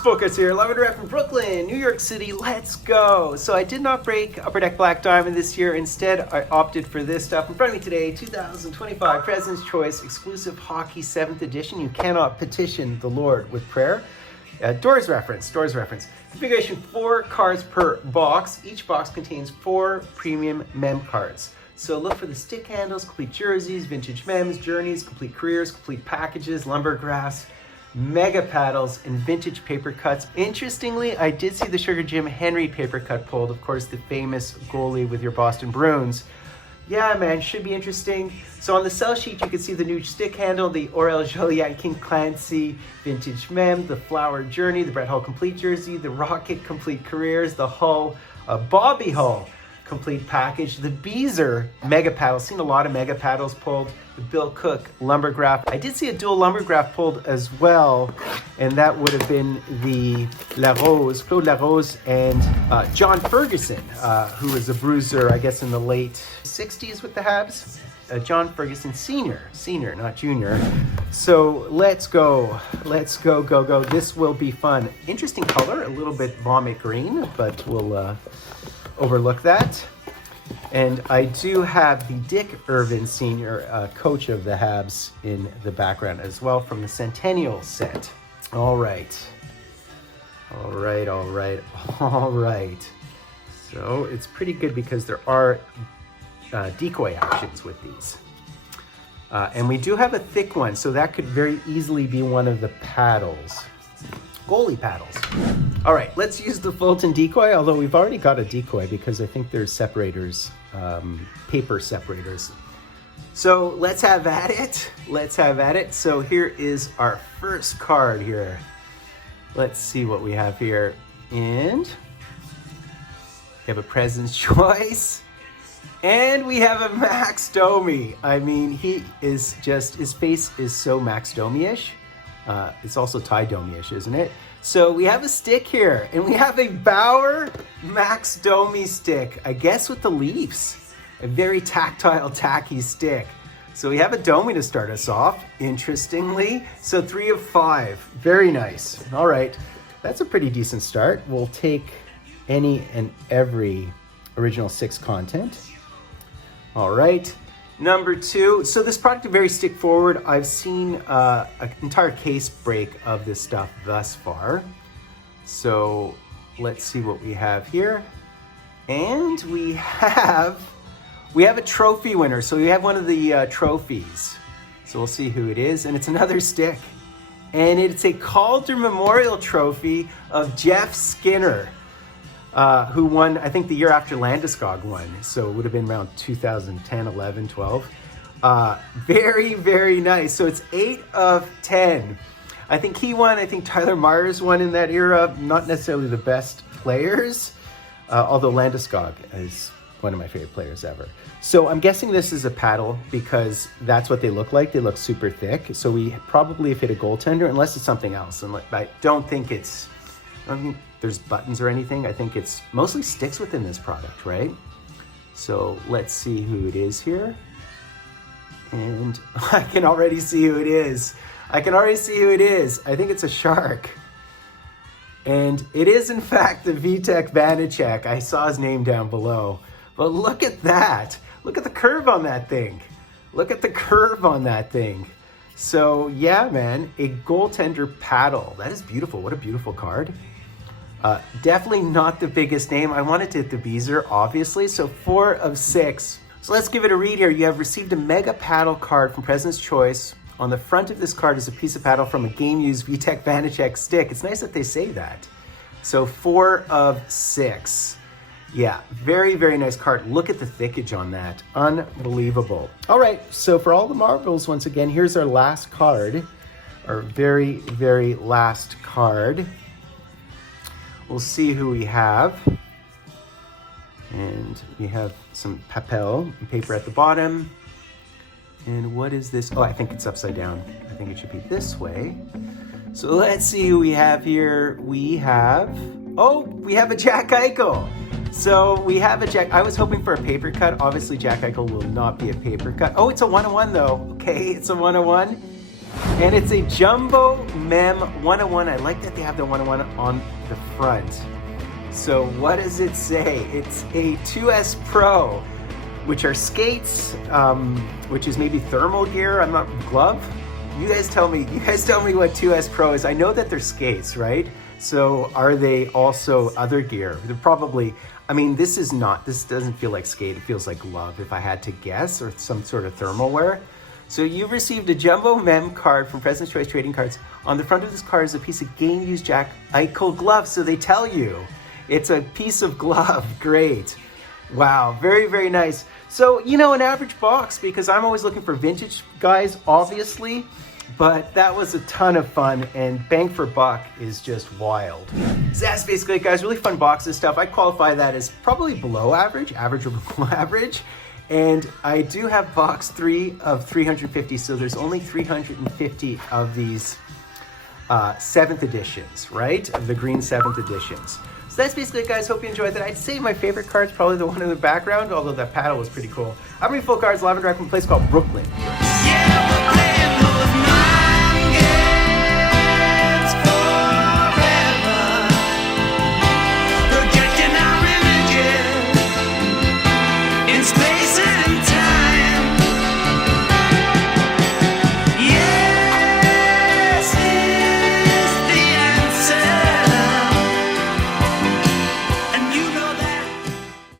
Fultoncards here, live and direct from Brooklyn, New York City. Let's go. So I did not break Upper Deck Black Diamond this year. Instead, I opted for this stuff in front of me today, 2025 President's Choice exclusive hockey 7th edition. You cannot petition the Lord with prayer. Doors reference. Configuration 4 cards per box. Each box contains 4 premium mem cards. So look for the stick handles, complete jerseys, vintage mems, journeys, complete careers, complete packages, lumbergraphs, mega paddles, and vintage paper cuts. Interestingly, I did see the Sugar Jim Henry paper cut pulled, of course, the famous goalie with your Boston Bruins. Yeah, man, should be interesting. So on the sell sheet, you can see the new stick handle, the Aurel Joliat King Clancy vintage mem, the Flower Journey, the Brett Hull complete jersey, the Rocket complete careers, the Hull, Bobby Hull complete package, the Beezer mega paddle. Seen a lot of mega paddles pulled. The Bill Cook lumbergraph. I did see a dual lumbergraph pulled as well, and that would have been the Claude Larose, and John Ferguson, who was a bruiser, I guess, in the late 60s with the Habs. John Ferguson Senior, not Junior. So let's go. This will be fun. Interesting color, a little bit vomit green, but we'll overlook that. And I do have the Dick Irvin Sr., coach of the Habs, in the background as well from the Centennial set. All right. So it's pretty good because there are decoy actions with these. And we do have a thick one, so that could very easily be one of the paddles. Goalie paddles. All right, let's use the Fulton decoy, although we've already got a decoy because I think there's separators, paper separators. So let's have at it. So here is our first card here. Let's see what we have here. And we have a President's Choice. And we have a Max Domi. I mean, he is just, his face is so Max Domi-ish. It's also Ty Domi-ish, isn't it? So we have a stick here, and we have a Bauer Max Domi stick, I guess with the Leafs. A very tactile, tacky stick. So we have a Domi to start us off, interestingly. So 3 of 5, very nice. All right, that's a pretty decent start. We'll take any and every original 6 content. All right. Number 2, so this product is very stick forward. I've seen an entire case break of this stuff thus far. So let's see what we have here. And we have a trophy winner. So we have one of the trophies. So we'll see who it is. And it's another stick. And it's a Calder Memorial Trophy of Jeff Skinner, who won, I think, the year after Landeskog won. So it would have been around 2010, 11, 12. Very, very nice. So it's 8 of 10. I think he won. I think Tyler Myers won in that era. Not necessarily the best players, although Landeskog is one of my favorite players ever. So I'm guessing this is a paddle because that's what they look like. They look super thick. So we probably have hit a goaltender, unless it's something else. And I don't think there's buttons or anything. I think it's mostly sticks within this product, right? So let's see who it is here. And I can already see who it is. I think it's a Shark. And it is, in fact, the Vitek Vanacek. I saw his name down below. But look at that. Look at the curve on that thing. So yeah, man, a goaltender paddle. That is beautiful. What a beautiful card. Definitely not the biggest name. I wanted to hit the Beezer, obviously. So 4 of 6. So let's give it a read here. You have received a mega paddle card from President's Choice. On the front of this card is a piece of paddle from a game-used Vitek Vanacek stick. It's nice that they say that. So 4 of 6. Yeah, very, very nice card. Look at the thickage on that. Unbelievable. All right, so for all the marbles, once again, here's our last card. Our very, very last card. We'll see who we have. And we have some papel, paper at the bottom. And what is this? Oh, I think it's upside down. I think it should be this way. So let's see who we have here. We have a Jack Eichel. So we have a Jack. I was hoping for a paper cut. Obviously, Jack Eichel will not be a paper cut. Oh, it's a 1-1 though. Okay, it's a 1-1. And it's a Jumbo Mem 101. I like that they have the 101 on the front. So what does it say? It's a 2S Pro, which are skates, which is maybe thermal gear. I'm not glove. You guys tell me what 2S Pro is. I know that they're skates, right? So are they also other gear? They're probably, I mean, this doesn't feel like skate. It feels like glove if I had to guess, or some sort of thermal wear. So you've received a Jumbo Mem card from President's Choice Trading Cards. On the front of this card is a piece of Game Use Jack incl glove. So they tell you it's a piece of glove. Great. Wow, very, very nice. So, you know, an average box, because I'm always looking for vintage guys, obviously, but that was a ton of fun, and bang for buck is just wild. So that's basically it, guys. Really fun box and stuff. I'd qualify that as probably below average, average or below average. And I do have box 3 of 350, so there's only 350 of these 7th editions, right? Of the green 7th editions. So that's basically it, guys. Hope you enjoyed that. I'd say my favorite card's probably the one in the background, although that paddle was pretty cool. I'm reading Fultoncards live and direct from a place called Brooklyn.